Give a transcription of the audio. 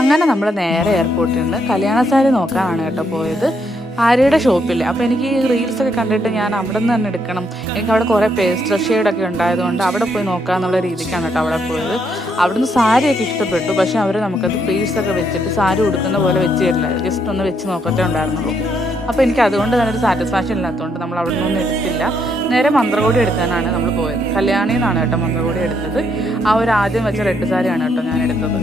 അങ്ങനെ നമ്മൾ നേരെ എയർപോർട്ടിൽ നിന്ന് കല്യാണ സാരി നോക്കാനാണ് കേട്ടോ പോയത്, ആര്യയുടെ ഷോപ്പിൽ. അപ്പോൾ എനിക്ക് ഈ റീൽസൊക്കെ കണ്ടിട്ട് ഞാൻ അവിടെ നിന്ന് തന്നെ എടുക്കണം, എനിക്ക് അവിടെ കുറേ പേസ്റ്റർ ഷെയ്ഡൊക്കെ ഉണ്ടായതുകൊണ്ട് അവിടെ പോയി നോക്കാമെന്നുള്ള രീതിക്കാണ് കേട്ടോ അവിടെ പോയത്. അവിടുന്ന് സാരിയൊക്കെ ഇഷ്ടപ്പെട്ടു, പക്ഷേ അവർ നമുക്കത് പീസൊക്കെ വെച്ചിട്ട് സാരി ഉടുക്കുന്ന പോലെ വെച്ച് തരില്ല, ജസ്റ്റ് ഒന്ന് വെച്ച് നോക്കത്തേ ഉണ്ടായിരുന്നുള്ളൂ. അപ്പോൾ എനിക്ക് അതുകൊണ്ട് തന്നെ ഒരു സാറ്റിസ്ഫാക്ഷൻ ഇല്ലാത്തതുകൊണ്ട് നമ്മൾ അവിടെ നിന്നൊന്നും എടുത്തില്ല. നേരെ മന്ത്രകോടി എടുക്കാനാണ് നമ്മൾ പോയത്. കല്യാണിന്നാണ് കേട്ടോ മന്ത്രകോടി എടുത്തത്. ആ ഒരു ആദ്യം വെച്ച റെഡ് സാരിയാണ് കേട്ടോ ഞാൻ എടുത്തത്.